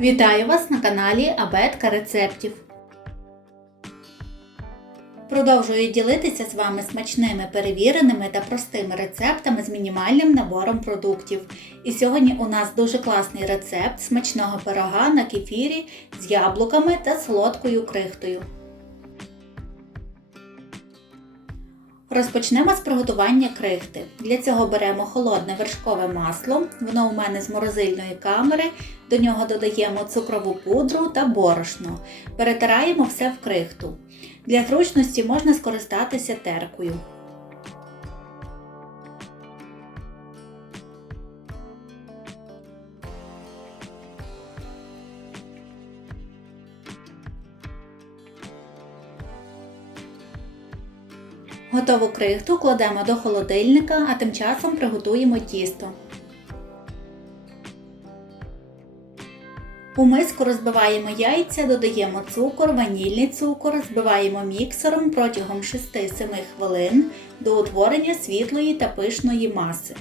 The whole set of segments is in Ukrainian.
Вітаю вас на каналі Абетка рецептів. Продовжую ділитися з вами смачними перевіреними та простими рецептами з мінімальним набором продуктів. І сьогодні у нас дуже класний рецепт смачного пирога на кефірі з яблуками та солодкою крихтою. Розпочнемо з приготування крихти. Для цього беремо холодне вершкове масло, воно у мене з морозильної камери, до нього додаємо цукрову пудру та борошно. Перетираємо все в крихту. Для зручності можна скористатися теркою. Готову крихту кладемо до холодильника, а тим часом приготуємо тісто. У миску розбиваємо яйця, додаємо цукор, ванільний цукор, збиваємо міксером протягом 6-7 хвилин до утворення світлої та пишної маси.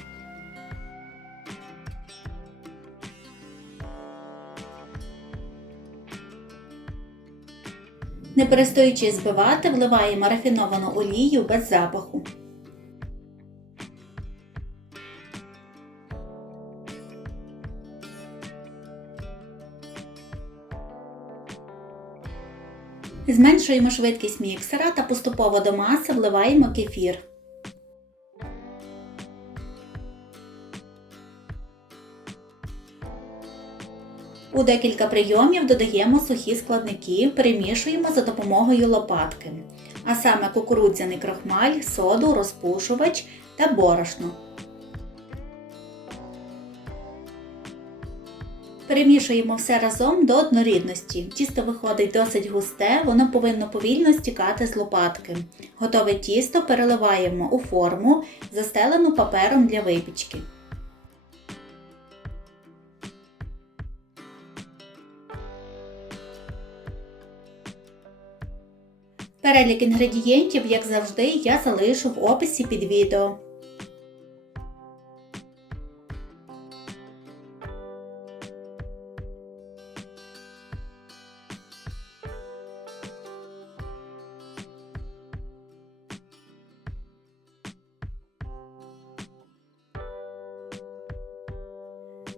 Не перестаючи збивати, вливаємо рафіновану олію без запаху. Зменшуємо швидкість міксера та поступово до маси вливаємо кефір. У декілька прийомів додаємо сухі складники, перемішуємо за допомогою лопатки, а саме кукурудзяний крохмаль, соду, розпушувач та борошно. Перемішуємо все разом до однорідності. Тісто виходить досить густе, воно повинно повільно стікати з лопатки. Готове тісто переливаємо у форму, застелену папером для випічки. Перелік інгредієнтів, як завжди, я залишу в описі під відео.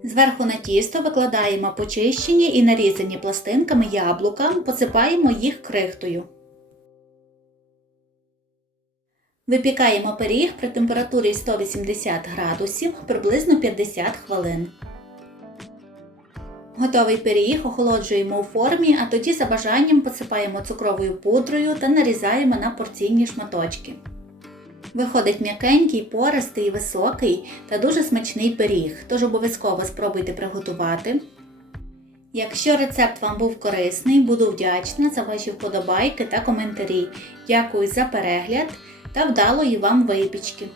Зверху на тісто викладаємо почищені і нарізані пластинками яблука, посипаємо їх крихтою. Випікаємо пиріг при температурі 180 градусів приблизно 50 хвилин. Готовий пиріг охолоджуємо у формі, а тоді за бажанням посипаємо цукровою пудрою та нарізаємо на порційні шматочки. Виходить м'якенький, пористий, високий та дуже смачний пиріг, тож обов'язково спробуйте приготувати. Якщо рецепт вам був корисний, буду вдячна за ваші вподобайки та коментарі. Дякую за перегляд та вдалої вам випічки!